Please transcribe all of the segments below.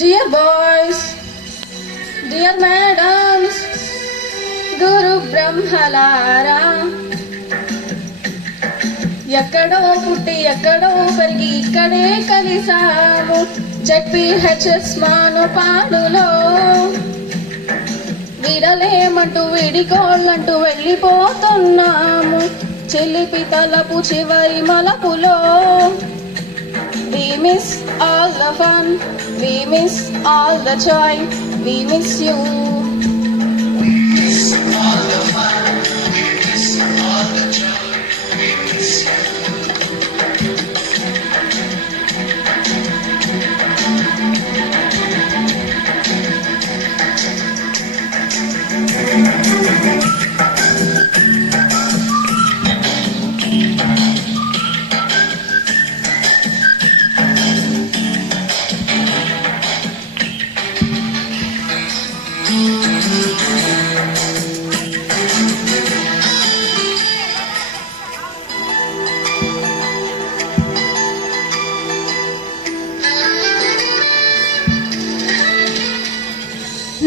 Dear boys, dear madams, Guru Brahmalara, ఎక్కడో పుట్టి ఎక్కడో పెరిగి ఇక్కడే కలిసాము జెడ్పీహెచ్ఎస్ మానపాడులో. విడలేమంటూ విడికోళ్ళంటూ వెళ్ళిపోతున్నాము చెల్లిపి తలపు చివరి మలపులో. We miss all the fun, we miss all the joy, we miss you. We miss all the fun, we miss all the joy, we miss you.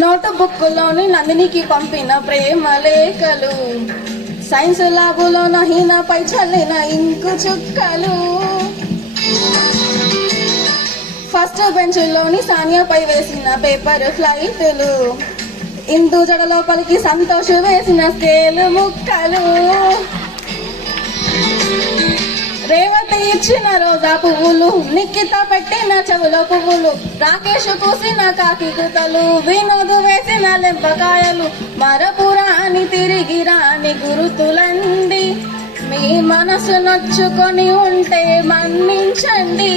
Note బుక్కులోని నందినికి పంపిన ప్రేమ లేఖలు, సైన్స్ ల్యాబులో నహీనాపై చల్లిన ఇంకు చుక్కలు, ఫస్ట్ బెంచ్లోని సానియాపై వేసిన పేపర్ ఫ్లైట్లు, ఇందు జడ లోపలికి సంతోష్ వేసిన స్కేల్ ముక్కలు, రేవతి ఇచ్చిన రోజా పువ్వులు, నిఖిత పెట్టిన చెవుల పువ్వులు, రాకేష్ కూసిన కాకి కుతలు, వినోద్ వేసిన లెంపకాయలు, మరపురాని తిరిగి రాని గురుతులండి. మీ మనసు నొచ్చుకొని ఉంటే మన్నించండి.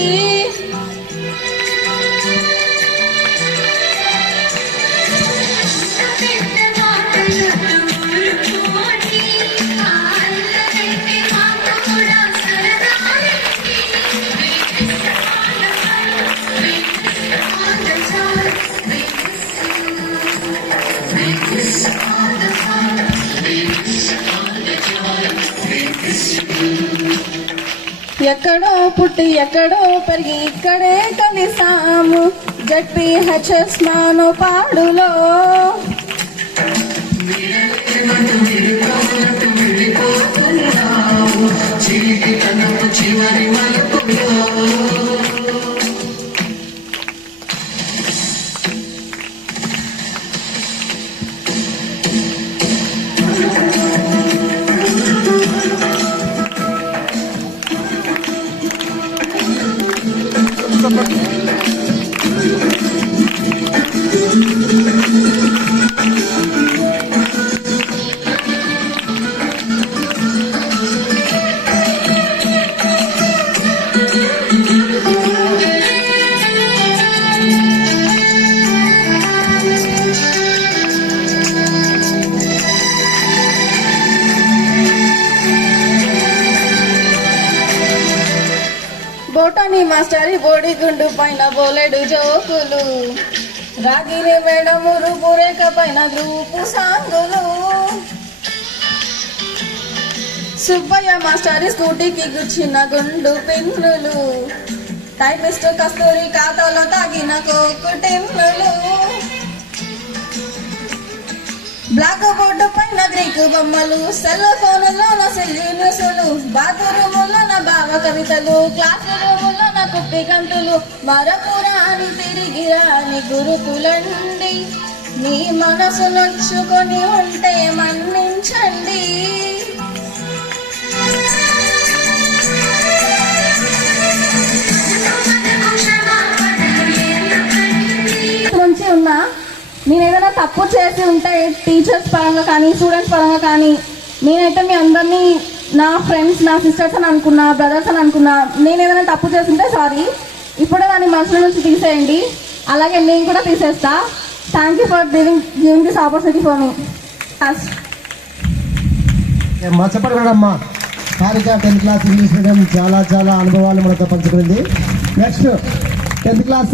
ఎక్కడో పుట్టి ఎక్కడో పెరిగి ఇక్కడే కలిసాము జెడ్పీహెచ్ఎస్ మానపాడులో. బోటనీ మాస్టరి బోడి గుండు పైన బోలెడు జోకులు, రాగిని మేడము రూపురేఖ పైన గ్రూపు సాంగులు, సుబ్బయ్య మాస్టరి స్కూటీకి గుచ్చిన గుండు పిన్నులు, టైపిస్ట్ కస్తూరి ఖాతాలో తాగిన కోకు టిన్నులు, బ్లాక్ బోర్డు పైన గ్రీకు బొమ్మలు, సెల్ ఫోన్లోన సిల్లి న్యూసులు, బాత్రూములోన భావ కవితలు, క్లాస్ రూములోన కుప్పి గంతులు, మరపురాని తిరిగి రాని గురుతులండి. మీ మనసు నొచ్చుకొని ఉంటే మన్నించండి. నుంచి ఉన్నా నేను ఏదైనా తప్పు చేసి ఉంటే టీచర్స్ పరంగా కానీ స్టూడెంట్స్ పరంగా కానీ, నేనైతే మీ అందరినీ నా ఫ్రెండ్స్ నా సిస్టర్స్ అని అనుకున్నా, బ్రదర్స్ అని అనుకున్నా. నేను ఏదైనా తప్పు చేసి ఉంటే సారీ, ఇప్పుడే దాన్ని మనసులో నుంచి తీసేయండి. అలాగే నేను కూడా తీసేస్తా. Thank you for giving this opportunity for me. చెప్పడమ్మా Harika 10th class English medium చాలా అనుభవాలు మనతో పంచుకుంది. Next 10th class